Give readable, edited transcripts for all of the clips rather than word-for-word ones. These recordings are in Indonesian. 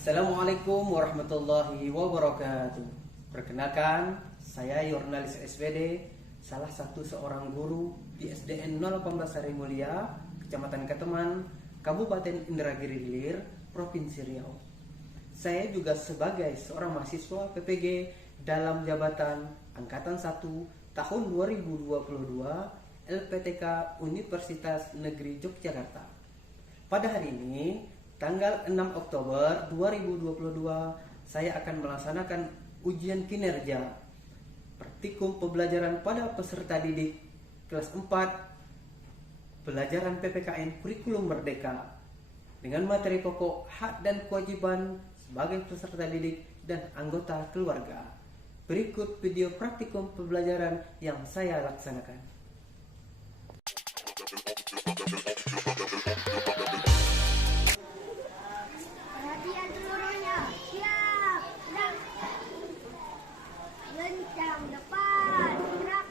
Assalamualaikum warahmatullahi wabarakatuh. Perkenalkan, saya Jurnalis SVD, salah satu seorang guru di SDN 018 Sari Mulia, Kecamatan Keteman, Kabupaten Indragiri Hilir, Provinsi Riau. Saya juga sebagai seorang mahasiswa PPG dalam jabatan Angkatan 1 tahun 2022 LPTK Universitas Negeri Yogyakarta. Pada hari ini, tanggal 6 Oktober 2022, saya akan melaksanakan ujian kinerja praktikum pembelajaran pada peserta didik kelas 4 pelajaran PPKN Kurikulum Merdeka dengan materi pokok hak dan kewajiban sebagai peserta didik dan anggota keluarga. Berikut video praktikum pembelajaran yang saya laksanakan. Lencang depan, gerak.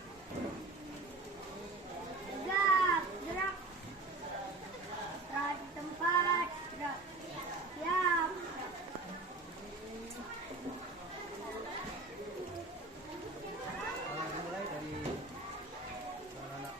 Tegak, gerak. Gerak di tempat, gerak. Siap. Mulai dari anak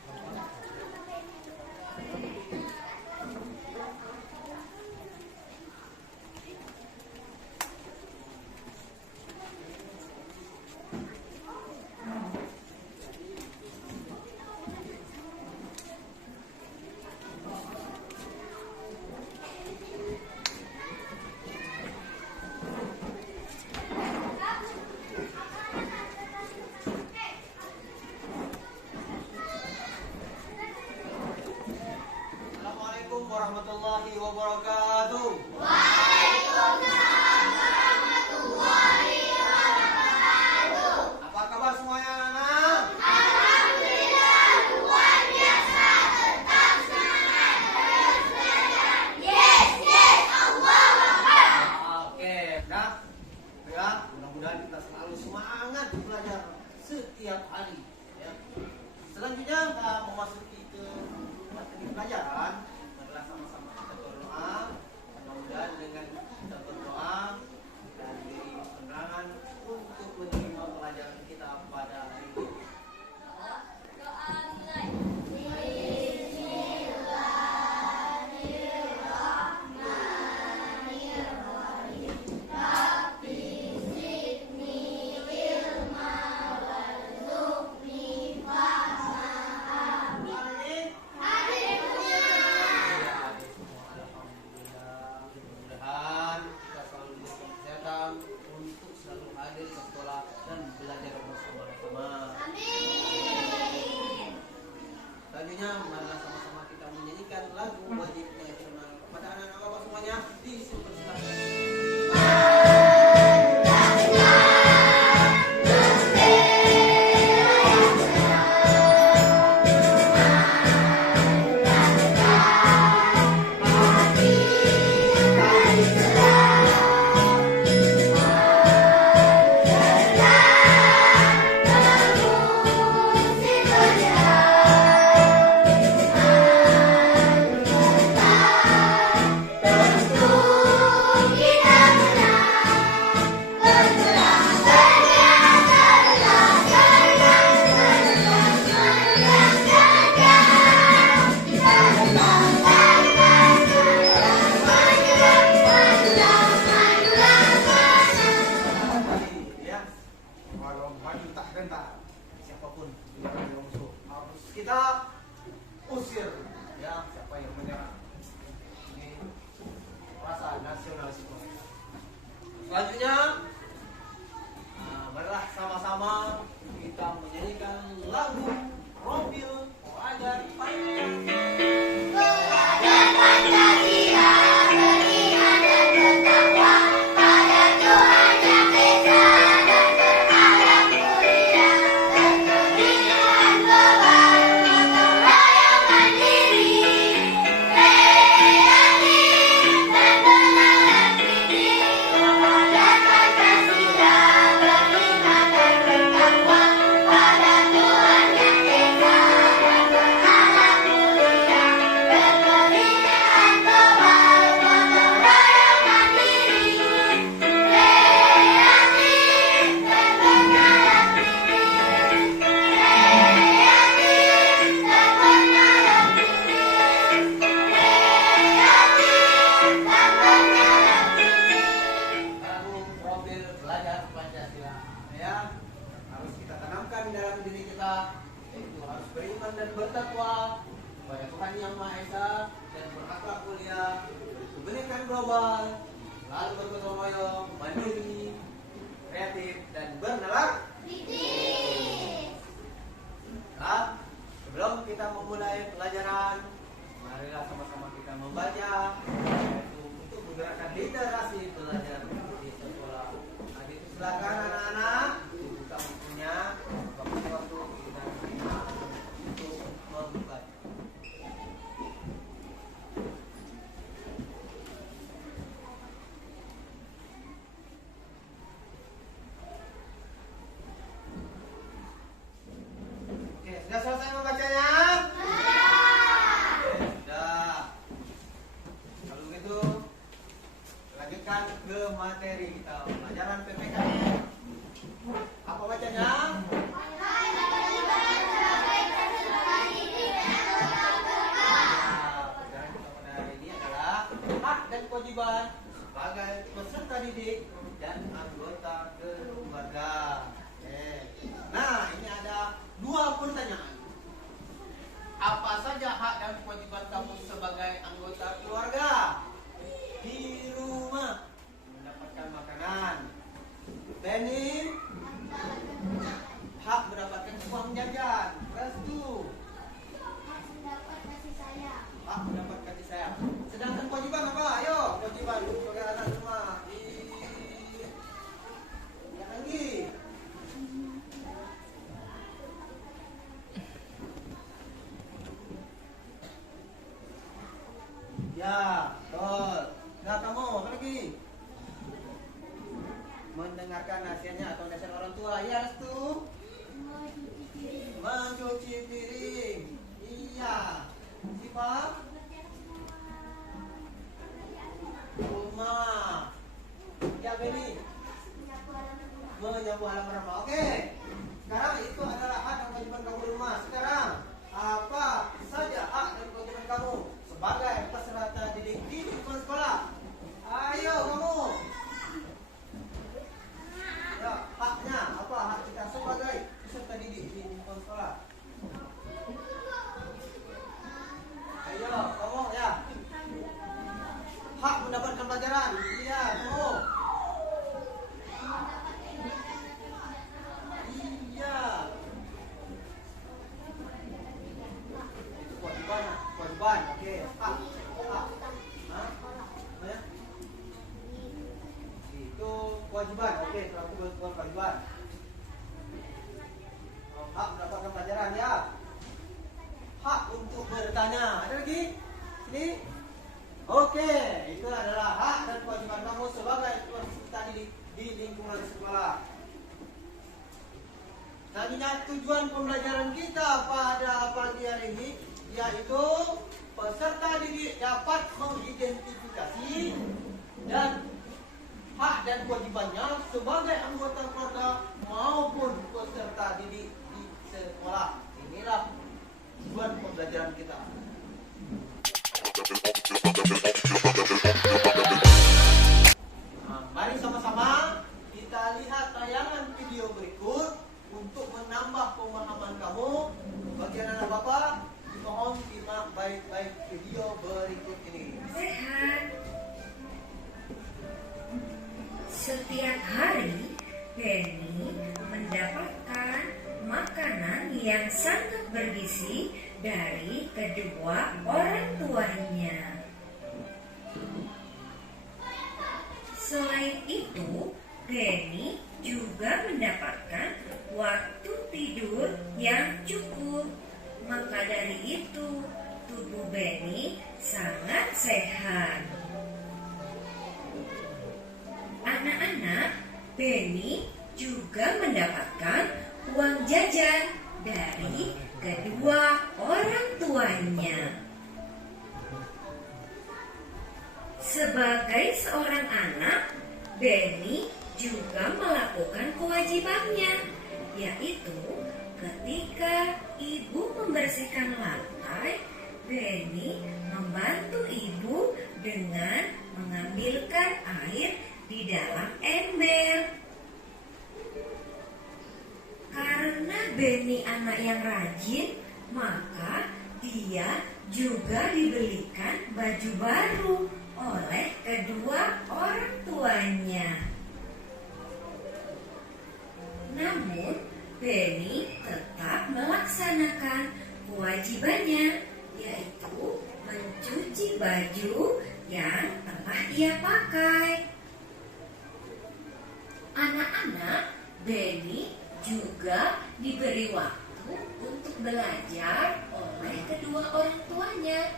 Assalamualaikum warahmatullahi wabarakatuh. Waalaikumsalam warahmatullahi wabarakatuh. Apa kabar semuanya anak? Alhamdulillah, luar biasa. Tetap semangat. Terus belajar. Yes, yes. Allahu Akbar. Oke, nah, ya, mudah-mudahan kita selalu semangat belajar setiap hari. Ya. Selanjutnya kita memasuki ke materi pelajaran. Marilah sama-sama kita berdoa. Mudah-mudahan dengan kita berdoa dan diri ketenangan untuk menerima pelajaran kita pada hari ini. Doa mulai. Mudah-mudahan kita selalu diberikan kesehatan untuk selalu hadir ke sekolah dan belajar bersama-sama. Amin. Selanjutnya, marilah sama-sama kita menyanyikan lagu wajib nasional kepada anak-anak bapak semuanya di Superstar. Ya, walau maju tak gentar, siapapun yang musuh harus kita usir. Ya, siapa yang menyerang. Ini rasa nasionalisme. Selanjutnya, marilah sama-sama kita menyanyikan lagu Romil Pelajar Pancasila. Pelajar Pancasila, beriman dan bertakwa. lanjutkan ke materi kita, pelajaran PPKN. Apa bacanya? Pelajaran kita pada hari ini adalah hak dan kewajiban sebagai peserta didik dan anggota keluarga. Nah, ini ada 2 pertanyaan. Apa saja hak dan kewajiban kamu sebagai anggota keluarga? Di rumah mendapatkan makanan. Benny, hak mendapatkan uang jajan. Restu, hak mendapat kasih sayang. Sedangkan kewajiban apa? Ayo, kewajiban sebagai anak rumah. Lagi. Ya, betul. Nah, kamu apa lagi? Mendengarkan nasihatnya atau nasihat orang tua. Ya, Restu. Mencuci piring. Iya. Siapa? Rumah. Ya, Beni. Menyapu halaman rumah. Oke. Sekarang itu adalah hak dan kewajiban kamu di rumah. Sekarang, apa saja hak dan kewajiban kamu sebagai peserta didik di lingkungan sekolah? Ayo kamu. Ya, haknya apa? Hak kita sebagai peserta didik di lingkungan sekolah. Ayo kamu ya. Hak mendapatkan pelajaran. Iya kamu. Iya. Itu kewajiban. Kewajiban. Oke. Hak. Hak. Hah? Apa ya? Itu kewajiban. Oke, berarti kewajiban. Hak mendapatkan pelajaran ya. Hak untuk bertanya. Ada lagi? Sini. Oke, itu adalah hak dan kewajiban kamu sebagai peserta didik di lingkungan sekolah. Nah, ini tujuan pembelajaran kita pada pagi hari ini, yaitu peserta didik dapat mengidentifikasi dan hak dan kewajibannya sebagai anggota keluarga maupun peserta didik di sekolah. Inilah tujuan pembelajaran kita. Nah, mari sama-sama kita lihat tayangan video berikut untuk menambah pemahaman kamu. Bagian anak bapak, dimohon simak baik-baik video berikut ini. Sehat. Setiap hari, Benny mendapatkan makanan yang sangat bergizi dari kedua orang tuanya. Selain itu, Benny juga mendapatkan waktu tidur yang cukup. Maka dari itu, tubuh Benny sangat sehat. Anak-anak, Benny juga mendapatkan uang jajan dari kedua orang tuanya. Sebagai seorang anak, Benny juga melakukan kewajibannya, yaitu ketika ibu membersihkan lantai, Benny membantu ibu dengan mengambilkan air di dalam ember. Karena Benny anak yang rajin, maka dia juga dibelikan baju baru oleh kedua orang tuanya. Namun, Benny tetap melaksanakan kewajibannya, yaitu mencuci baju yang telah ia pakai. Anak-anak, Benny juga diberi waktu untuk belajar oleh kedua orang tuanya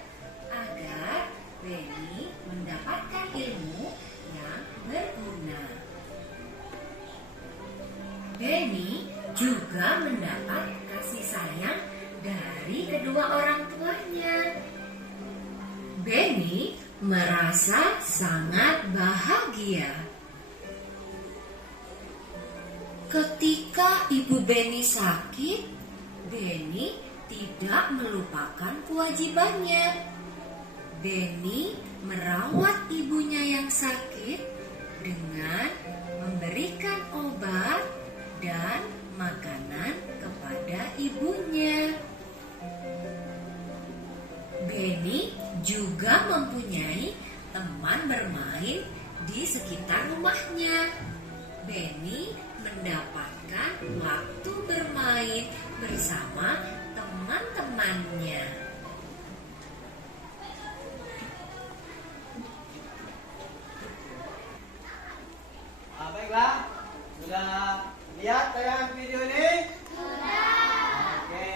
agar Benny mendapatkan ilmu yang berguna. Benny juga mendapat kasih sayang dari kedua orang tuanya. Benny merasa sangat bahagia. Ketika Ibu Beni sakit, Beni tidak melupakan kewajibannya. Beni merawat ibunya yang sakit dengan memberikan obat dan makanan kepada ibunya. Beni juga mempunyai teman bermain di sekitar rumahnya. Beni mendapatkan waktu bermain bersama teman-temannya. Baiklah, sudah lihat tayangan video ini? Oke.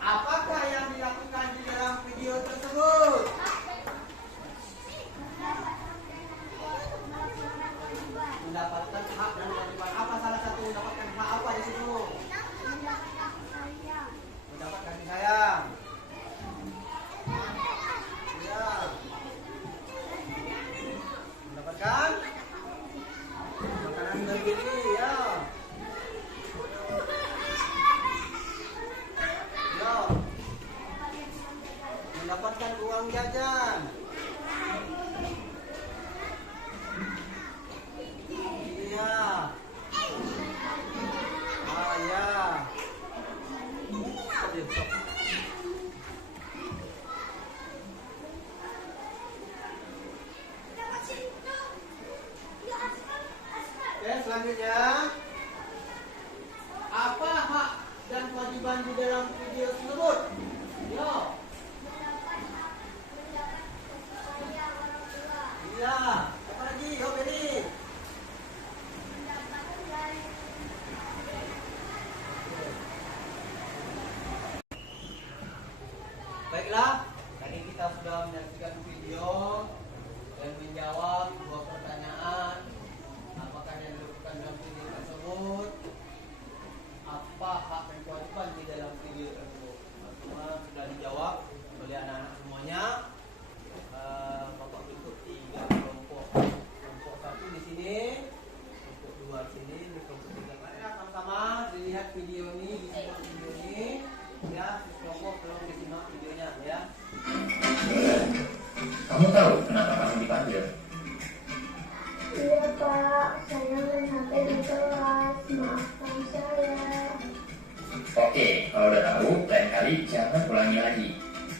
Apakah yang dilakukan di dalam video tersebut? Mendapatkan hak dan kewajiban. Apa salah satu mendapatkan hak apa di situ? Mendapat kasih sayang. Ya. Mendapatkan makanan bergizi, ya. Ya. Mendapatkan uang jajan. Iya. Ah, ya. Oke, selanjutnya, apa hak dan kewajiban di dalam video tersebut? Yo. Iya. Apa lagi? Yo, Beni. Baiklah, tadi kita sudah menyaksikan video dan menjawab dua pertanyaan. Apakah yang dilakukan dalam video tersebut? Apa hak dan kewajiban di dalam video tersebut? Semua sudah dijawab oleh anak-anak semuanya. Bapak bentuk 3 kelompok. Kelompok 1 di sini, kelompok 2 di sini, kelompok 3. Mari sama-sama dilihat video ini, disimak video ini. Ya, kelompok tolong disimak videonya ya. Kamu tahu kenapa kamu dipanggil? Iya Pak, saya main HP di kelas, maafkan saya. Oke, kalau udah tahu, lain kali jangan ulangi lagi.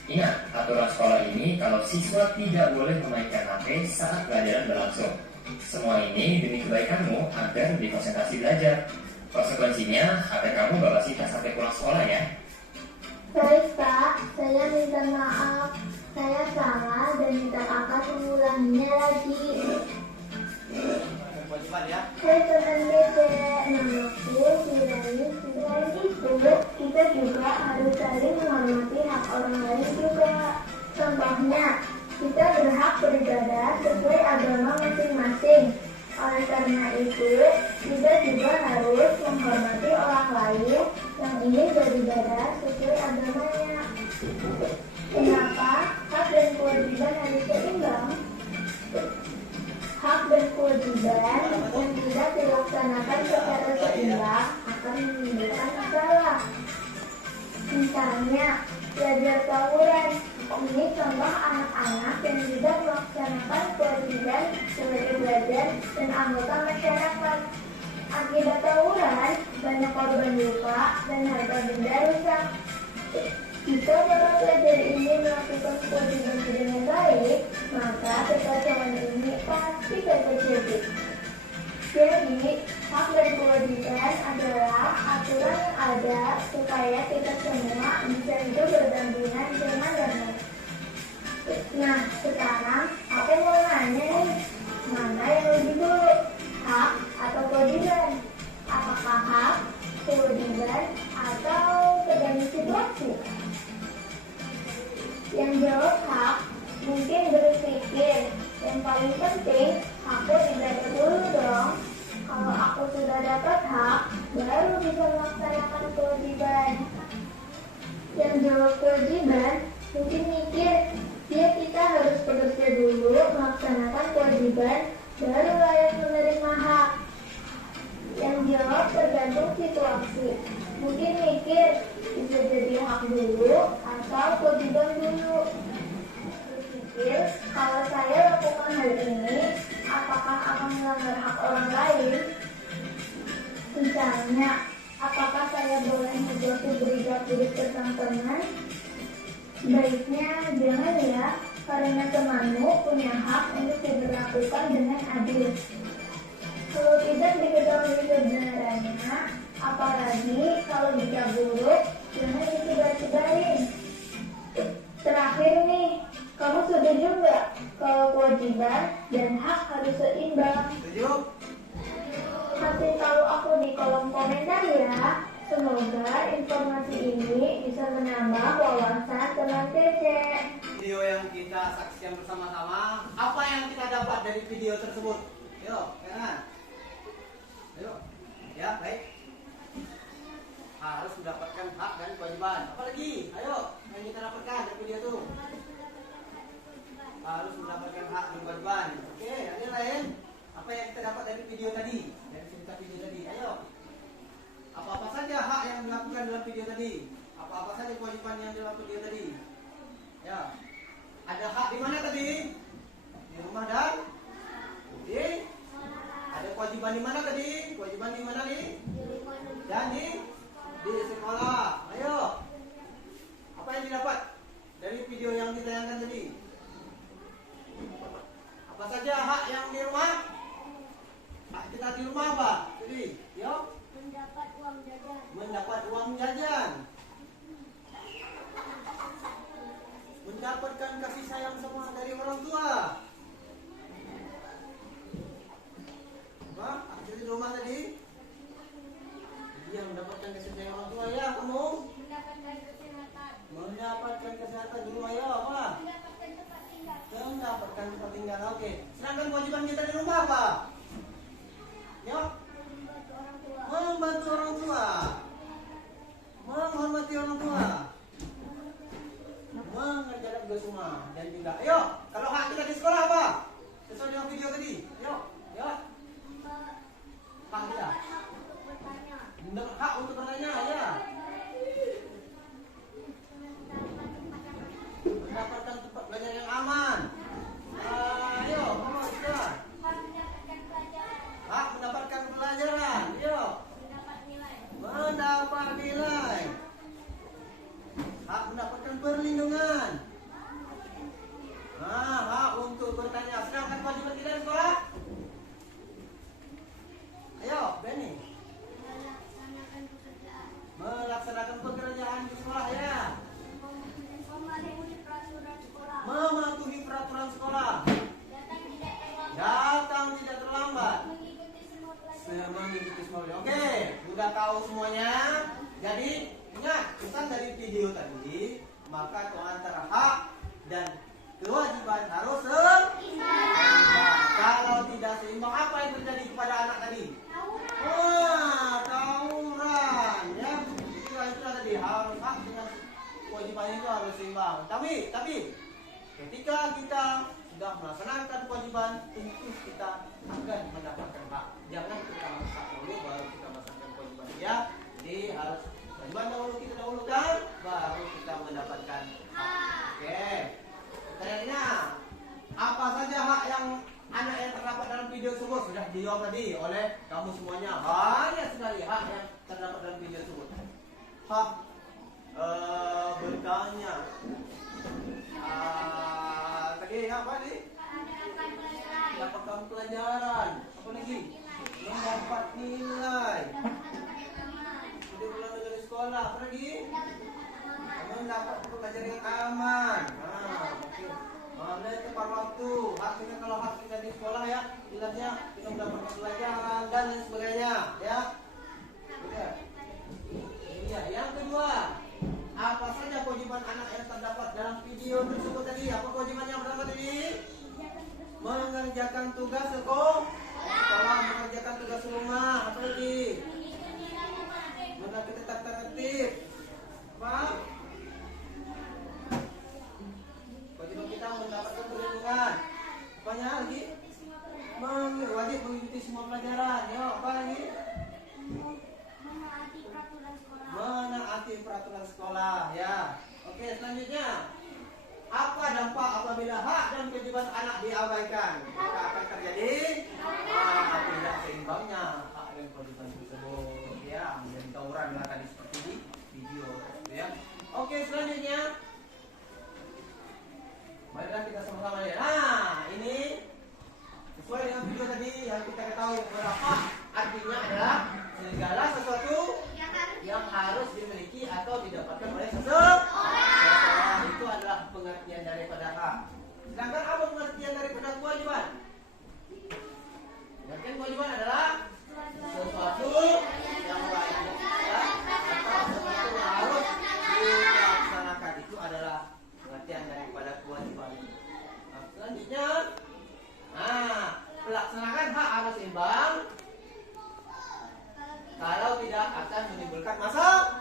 Ingat, aturan sekolah ini kalau siswa tidak boleh memainkan HP saat pelajaran berlangsung. Semua ini demi kebaikanmu agar lebih konsentrasi belajar. Konsekuensinya, HP kamu bawa sita sampai pulang sekolah ya. Baik Pak, saya minta maaf. Saya salah dan minta kakak mengulanginya lagi. Kewajiban ya. Saya teman dedek, namaku Firani. Selain itu, kita juga harus saling menghormati hak orang lain juga. Contohnya, kita berhak beribadah sesuai agama masing-masing. Oleh karena itu, kita juga harus menghormati orang lain yang ingin beribadah sesuai agamanya. Kenapa hak dan kewajiban harus seimbang? Hak dan kewajiban yang tidak dilaksanakan secara seimbang akan menimbulkan masalah. Misalnya, belajar tawuran. Ini contoh anak-anak yang tidak melaksanakan kewajiban sebagai belajar dan anggota masyarakat. Akibat tawuran, banyak korban luka dan harta benda rusak. Jika para pelajar ini melakukan kewajiban dengan baik, maka kekacauan ini pasti terjadi. Jadi, hak dan kewajiban adalah aturan yang ada supaya kita semua bisa hidup berdampingan dengan damai. Nah, sekarang aku mau nanya nih, mana yang lebih dulu, hak atau kewajiban? Apakah hak, kewajiban, atau tergantung situasi? Yang jawab hak mungkin berpikir yang paling penting aku didapat dulu dong. Kalau aku sudah dapat hak, baru bisa melaksanakan kewajiban. Yang jawab kewajiban mungkin mikir, Ya, kita harus bekerja dulu, melaksanakan kewajiban, baru layak menerima hak. Yang jawab tergantung situasi. Mungkin mikir, bisa jadi hak dulu atau kewajiban dulu. Berpikir, kalau saya lakukan hal ini, apakah akan melanggar hak orang lain? Misalnya, apakah saya boleh menjauhi berita-berita tentang teman? Baiknya jangan ya, karena temanmu punya hak untuk diberlakukan dengan adil. Kalau tidak diketahui kebenarannya, apalagi kalau bisa buruk, jangan disebar-sebarin. Terakhir nih, kamu setuju nggak kalau kewajiban dan hak harus seimbang? Setuju? Kasih tahu aku di kolom komentar ya. Semoga informasi ini bisa menambah wawasan teman Cece. Video yang kita saksikan bersama-sama, apa yang kita dapat dari video tersebut? Yuk, kanan. Ayo. Ya, baik. Harus mendapatkan hak dan kewajiban. Apa lagi? Ayo, yang kita dapatkan dari video itu. Harus mendapatkan hak dan kewajiban. Oke, ada lain? Apa yang kita dapat dari video tadi? Dari cerita video tadi. Ayo. Apa-apa saja hak yang dilakukan dalam video tadi? Apa-apa saja kewajiban yang dalam video tadi? Ya. Ada hak di mana tadi? Di rumah dan di ada kewajiban di mana tadi? Kewajiban di mana nih? Dan di sekolah. Ayo. Apa yang didapat dari video yang ditayangkan tadi? Apa saja hak yang di rumah? Hak kita di rumah apa? Jadi, yuk. Mendapat uang jajan. Mendapat uang jajan. Mendapatkan kasih sayang semua dari orang tua. Apa? Jadi di rumah tadi? Dia mendapatkan kasih sayang orang tua ya, kamu? Mendapatkan kesehatan. Mendapatkan kesehatan di rumah ya, apa? Mendapatkan tempat tinggal. Mendapatkan tempat tinggal, oke. Sedangkan kewajiban kita di rumah apa? Yuk. Membantu orang tua. Menghormati orang tua. Mengerjakan tugas rumah dan juga, ayo, kalau hak kita di sekolah apa? Sesuai dengan video tadi. Yuk, yuk. Hak kita. Hak untuk bertanya, ya. Mendapatkan tempat belajar yang aman. Ayo, kamu kita. Hak mendapatkan pelajaran. Yuk. Mendapat nilai. Hak mendapatkan perlindungan. Hak untuk bertanya. Sedangkan kewajiban kita di sekolah? Ayo, Benny. Melaksanakan pekerjaan di sekolah ya. Mematuhi peraturan sekolah. Datang tidak terlambat. Mengikuti semua. Oke, sudah tahu semuanya. Jadi ingat pesan dari video tadi, maka itu antara hak dan kewajiban harus seimbang. Kalau tidak seimbang, apa yang terjadi kepada anak tadi? Tawuran. Ya, itu tadi harus hak dengan kewajiban itu harus seimbang. Tapi ketika kita sudah melaksanakan kewajiban, tentu kita akan mendapatkan hak. Jangan kita hak dulu baru kita melaksanakan kewajiban. Ya, jadi harus kewajiban dahulu kita dahulukan, baru kita mendapatkan hak. Oke. Pertanyaannya, apa saja hak yang anak yang terdapat dalam video tersebut? Sudah dijawab tadi oleh kamu semuanya. Banyak sekali hak yang terdapat dalam video tersebut. Hak bertanya. Tadi apa nih? Mendapatkan pelajaran. Apa lagi? Mendapat nilai. Tidak pulang dari sekolah. Apa lagi? Mendapat pelajaran yang aman. Tepat waktu. Hak kita, kalau hak kita di sekolah ya, jelasnya kita mendapatkan pelajaran dan lain sebagainya. Ya. Udah. Iya. Yang kedua, apa saja kewajiban anak yang terdapat dalam video tersebut tadi? Apa kewajibannya yang pertama tadi? Mengerjakan tugas sekolah, mengerjakan tugas rumah. Apa lagi? Mengatur tata tertib. Apa? Kewajiban kita sesuai dengan video tadi yang kita ketahui bahwa hak artinya adalah segala sesuatu yang harus dimiliki atau didapatkan oleh seseorang. Itu adalah pengertian daripada hak. Sedangkan apa pengertian daripada kewajiban? Pengertian kewajiban adalah sesuatu yang wajib atau sesuatu yang harus dilaksanakan. Itu adalah pengertian daripada kewajiban. Nah, selanjutnya, melaksanakan hak harus seimbang. Kalau tidak akan menimbulkan masalah,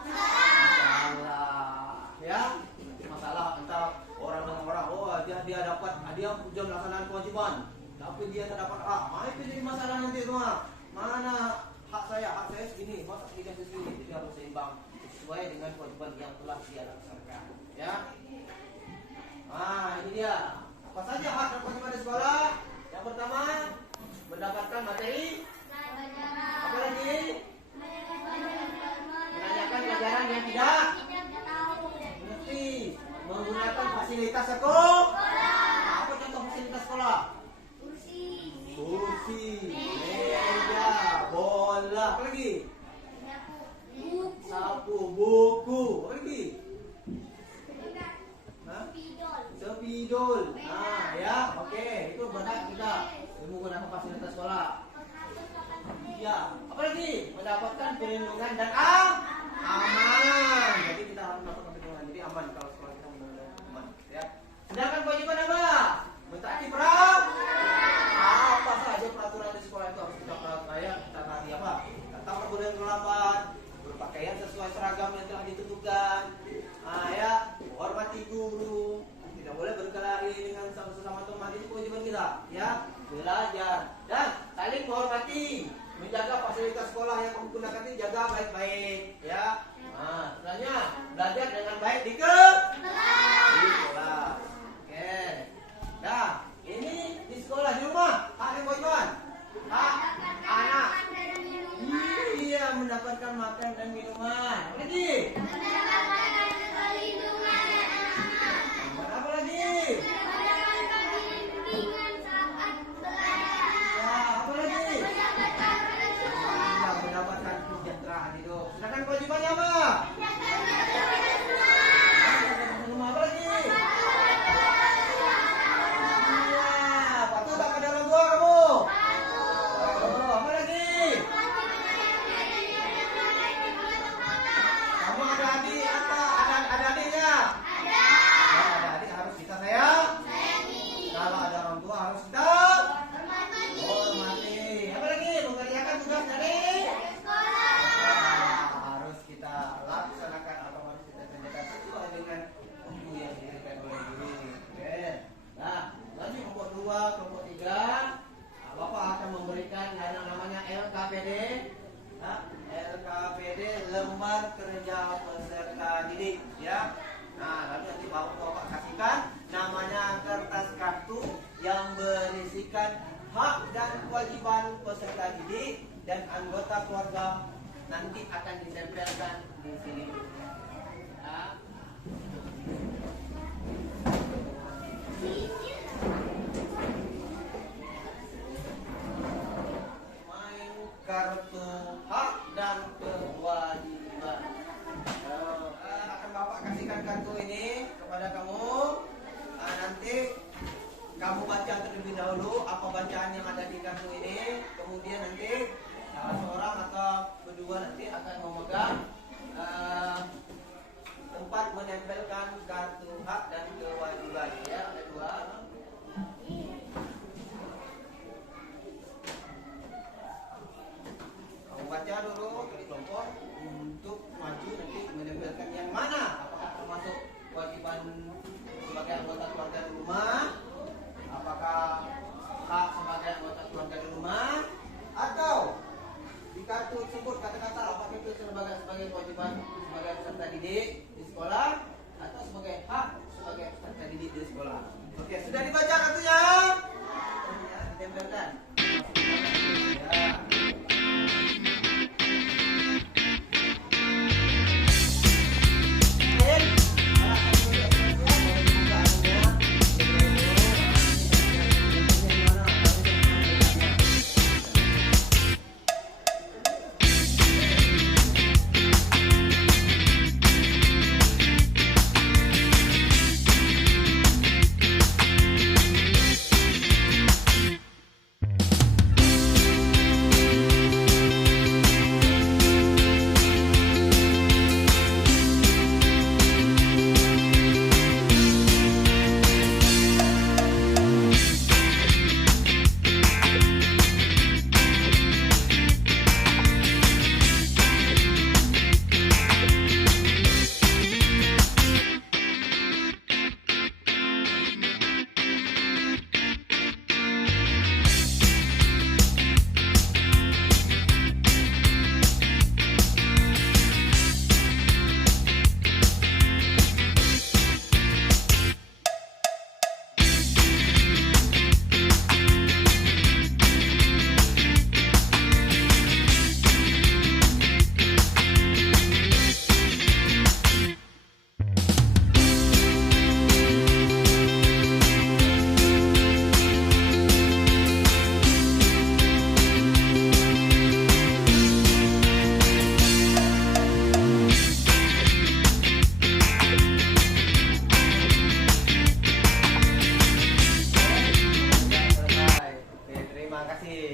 ya, masalah antara orang dengan orang. Oh, dia dapat, dia melaksanakan kewajiban, tapi dia tak dapat hak. Itu jadi masalah nanti semua. Mana hak saya segini, masa tidak segini. Jadi harus seimbang sesuai dengan kewajiban yang telah dia laksanakan. Ya. Ini dia. Apa saja hak dan kewajiban di sekolah? Yang pertama, mendapatkan materi. Apa lagi? Menanyakan pelajaran yang tidak mengerti. Menggunakan fasilitas sekolah. Apa contoh fasilitas sekolah? Kursi, meja, bola, apa lagi? Sapu, buku, apa lagi? Sepidol. Ya, oke, itu benar kita menggunakan fasilitas sekolah. Ya, apa lagi? Mendapatkan perlindungan dan aman. Jadi kita harus mendapatkan perlindungan. Jadi aman kalau sekolah kita mendapatkan aman. Ya. Sedangkan kewajiban apa? Mentaati apa saja peraturan di sekolah itu harus kita taati apa? Tentang perbudakan terlambat, berpakaian sesuai seragam yang telah ditentukan. Ya, hormati guru, tidak boleh berkelahi dengan sesama teman. Itu kewajiban kita. Ya, belajar dan saling menghormati. Menjaga fasilitas sekolah yang menggunakan ini, jaga baik-baik, ya. Selanjutnya belajar dengan baik di sekolah. Oke. Nah, ini di sekolah, di rumah, hak dan kewajiban. Hak anak. Iya, mendapatkan makan dan minuman. Apa lagi? Apa lagi? Mendapatkan kesejahteraan hidup. Sedangkan kewajibannya apa? Rumah apa lagi? Patuh tak pada orang tua kamu? Apa lagi? Kamu ada adik apa? Ada adiknya? Ada adik harus kita sayang. Kalau ada orang tua harus kita hormati. Apa lagi? Mengerjakan tugas dari harus kita laksanakan atau harus kita kerjakan sesuai dengan waktu yang diberikan oleh guru. Oke. Nah, lanjut kelompok 2, kelompok 3. Bapak akan memberikan yang namanya LKPD. LKPD, lembar kerja peserta didik, ya. Nah, lalu nanti Bapak kasihkan namanya kertas kartu yang berisikan hak dan kewajiban peserta didik dan anggota keluarga nanti akan ditempelkan di sini. Ya. Main kartu hak dan kewajiban. Akan Bapak kasihkan kartu ini kepada kamu. Nanti kamu baca terlebih dahulu apa bacaan yang ada di kartu ini. Kemudian nanti salah seorang atau berdua nanti akan memegang tempat menempelkan kartu hak dan kewajiban. Ya, ada 2. Kamu baca dulu dari kelompok untuk maju nanti menempelkan yang mana. Apakah termasuk kewajiban sebagai anggota keluarga di rumah? Apakah hak sebagai anggota keluarga di rumah? Atau di kartu tersebut kata-kata apakah itu sebagai kewajiban sebagai peserta didik di sekolah atau sebagai hak sebagai peserta didik di sekolah? Oke, sudah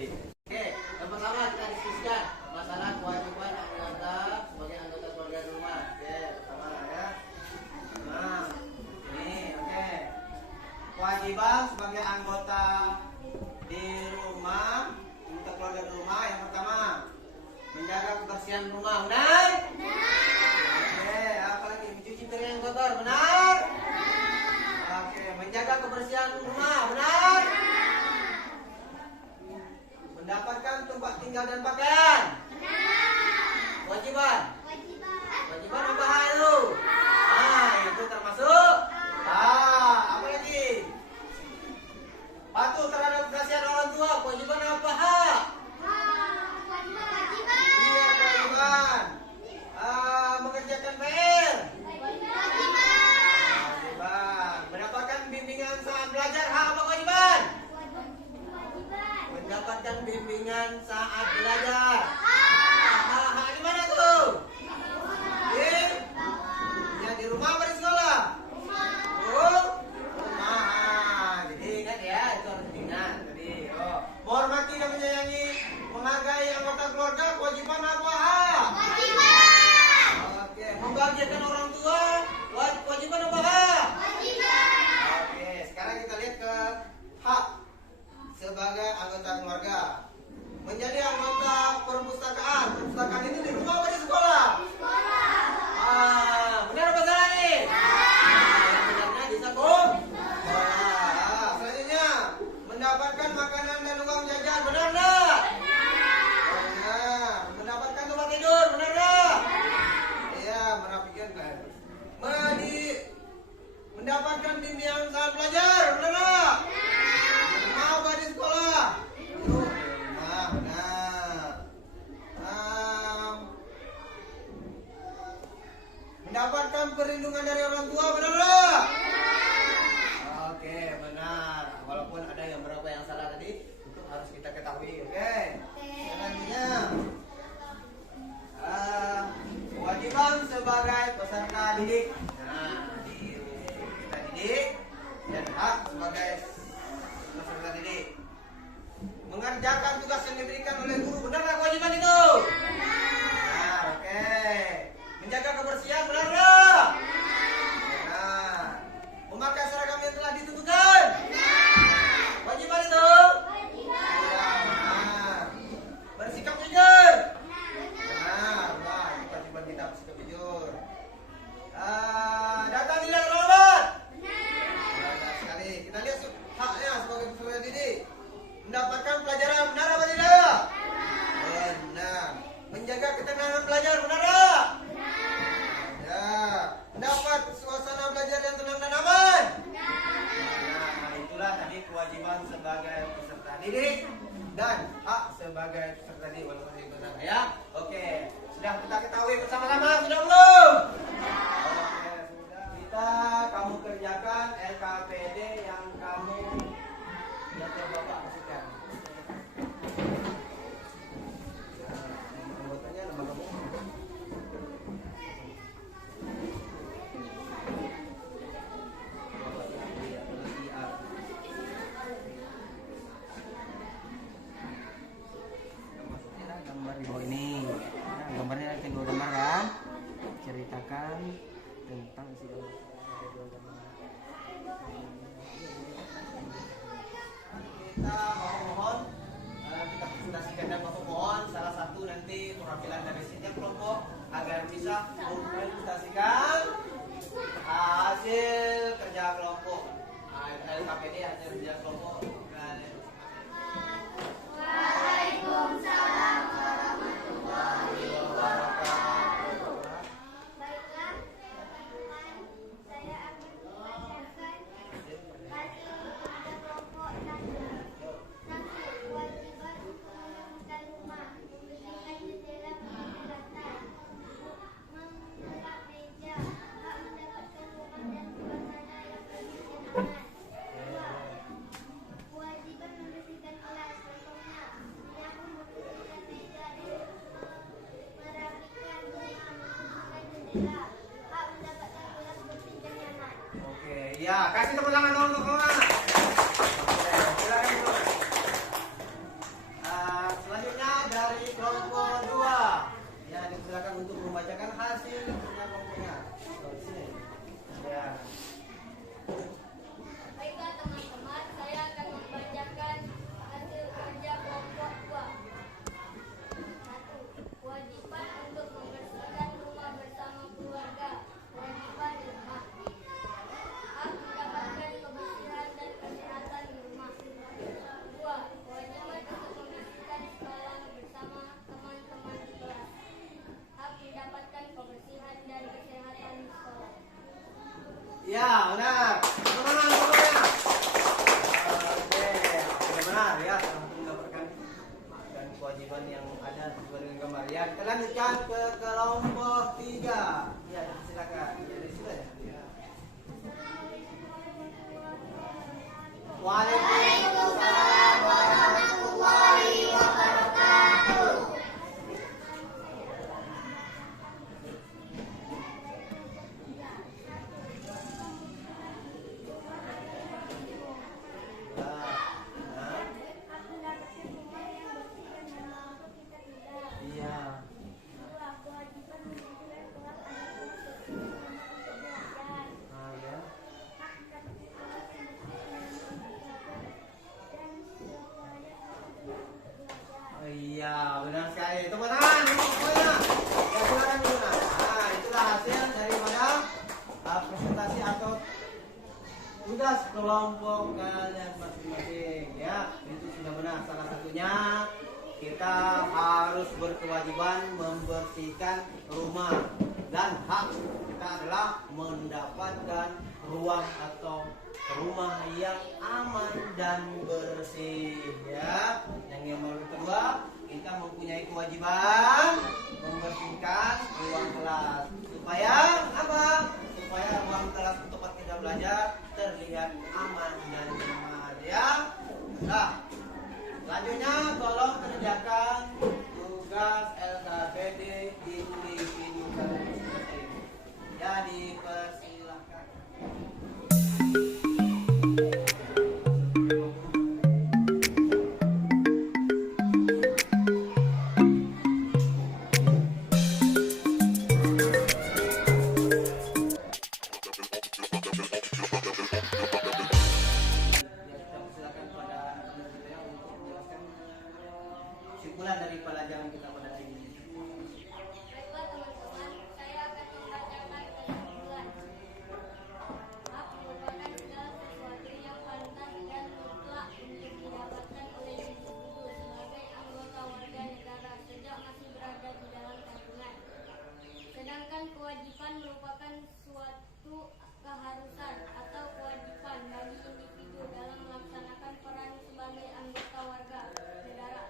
Oke, yang pertama kita diskusikan masalah kewajiban anggota sebagai anggota keluarga di rumah. Oke, pertama ya. Nah, ini oke. Kewajiban sebagai anggota di rumah untuk keluarga di rumah yang pertama menjaga kebersihan rumah, benar? Oke, apa lagi? Mencuci piring yang kotor, benar? Oke, menjaga kebersihan rumah, benar? Mendapatkan tempat tinggal dan pakaian. Kewajiban. Kewajiban apa hal itu? Itu termasuk. Apa lagi? Patuh terhadap nasihat orang tua. Kewajiban apa hak? Iya, kewajiban. Mengerjakan PR. Kewajiban. Mendapatkan bimbingan saat belajar. Hak apa kewajiban? Mendapatkan bimbingan saat belajar. Hak di mana tuh? Di rumah apa di sekolah? Rumah. Jadi ingat ya, itu harus diingat. Jadi, menghormati dan menyayangi, menghargai anggota keluarga, kewajiban apa? Oke, membahagiakan orang tua, kewajiban apa? Oke, sekarang kita lihat ke hak sebagai anggota keluarga. Menjadi anggota perpustakaan. Perpustakaan itu di rumah apa di sekolah? Benar apa salah nih? Yang benarnya di sekolah. Selanjutnya, mendapatkan makanan dan uang jajan. Benar enggak? Benar. Mendapatkan tempat tidur. Benar enggak? Iya, merapikan kan. Mendapatkan bimbingan saat belajar. Benar enggak? Apa di sekolah? Benar. Mendapatkan perlindungan dari orang tua, benar enggak? Oke, benar. Walaupun ada yang berapa yang salah tadi, itu harus kita ketahui. Oke. Selanjutnya, kewajiban sebagai peserta didik. Nah, kita didik dan hak sebagai peserta didik. Mengerjakan tugas yang diberikan oleh guru, benar nggak kewajiban itu? Benar, oke. Menjaga kebersihan, benar nggak? Benar. Memakai seragam yang telah ditentukan? Kewajiban itu? Iya, benar. Bersikap jujur? Benar, wah, itu kewajiban kita bersikap jujur. Datang tidak terlambat? Benar sekali. Kita lihat haknya sebagai peserta didik. Mendapatkan pelajaran, benar apa tidak? Benar. Menjaga ketenangan belajar, benar tak? Benar. Mendapat suasana belajar yang tenang dan aman? Nah, itulah tadi kewajiban sebagai peserta didik dan hak sebagai peserta didik. Walaupun itu benar ya. Oke, sudah kita ketahui bersama-sama, sudah belum? Oke, sudah. Kamu kerjakan LKPD yang kamu Bapak kasihkan. Anggotanya nama kamu. Gambar di bawah ini. Nah, gambarnya nanti gue gambar kan. Ceritakan tentang isi gambar. Kita mohon kita presentasikan dan mohon salah satu nanti perwakilan dari setiap kelompok agar bisa mempresentasikan hasil kerja kelompok. LKPD hasil kerja kelompok. Waalaikumsalam warahmatullahi wabarakatuh. Baiklah, teman-teman, saya akan membacakan hasil kerja kelompok tadi. Satu, kewajiban untuk menyelamatkan rumah, membersihkan jendela pintu rata, kewajiban yang ada sesuai dengan gambar. Ya, kita lanjutkan ke kelompok 3. Ya, silakan. Ya, dari situ ya. Ya. Waalaikumsalam warahmatullahi wabarakatuh. Iya, benar sekali. Tepuk tangan untuk semuanya. Ya, silakan Yuna. Nah, itulah hasil daripada presentasi atau tugas kelompok kalian masing-masing. Ya, itu sudah benar. Salah satunya kita harus berkewajiban membersihkan rumah, dan hak kita adalah mendapatkan ruang atau rumah yang aman dan bersih. Ya, yang kedua, kita mempunyai kewajiban membersihkan ruang kelas supaya apa? Supaya ruang kelas tempat kita belajar terlihat aman dan nyaman. Ya, nah, selanjutnya tolong kerjakan tugas LKPD individu kalian masing-masing. Ya, dipersilakan. Kesimpulan dari pelajaran kita pada hari ini. Baiklah teman-teman, saya akan membacakan kesimpulan. Hak merupakan segala sesuatu yang pantas dan mutlak untuk didapatkan oleh individu sebagai anggota warga negara sejak masih berada di dalam kandungan. Sedangkan kewajiban merupakan suatu keharusan atau kewajiban bagi individu dalam melaksanakan peran sebagai anggota warga negara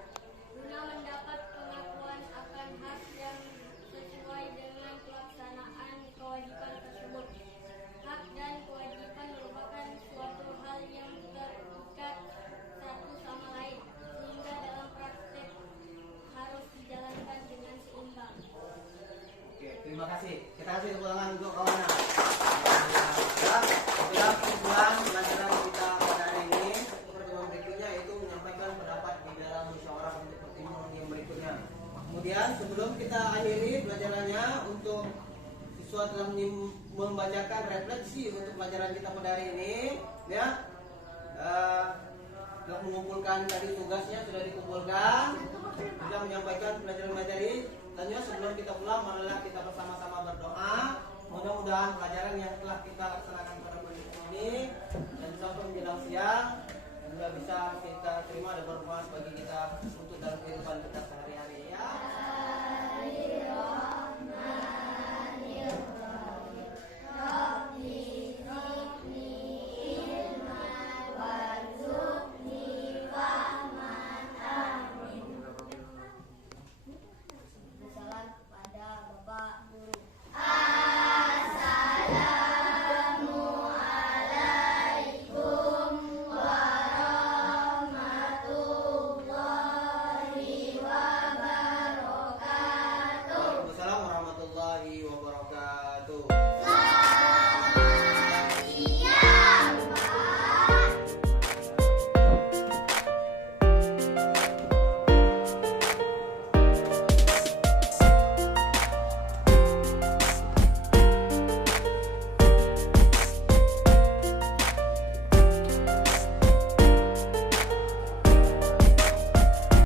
guna mendapat pengakuan akan hak yang sesuai dengan pelaksanaan kewajiban tersebut. Hak dan kewajiban merupakan suatu hal yang terikat satu sama lain, sehingga dalam praktek harus dijalankan dengan seimbang. Oke, terima kasih. Kita kasih tepuk tangan untuk kawannya. Itulah kesimpulan pelajaran kita pada hari ini. Pertemuan berikutnya yaitu menyampaikan pendapat di dalam musyawarah untuk pertemuan yang berikutnya. Kemudian sebelum kita akhiri pelajarannya, untuk siswa telah membacakan refleksi untuk pelajaran kita pada hari ini, ya. Telah mengumpulkan tadi tugasnya sudah dikumpulkan, sudah menyampaikan pelajaran materi. Tentunya sebelum kita pulang, marilah kita bersama-sama berdoa. Mudah-mudahan pelajaran yang telah kita laksanakan pada pagi ini dan sampai menjelang siang sudah bisa kita terima dan bermanfaat bagi kita untuk dalam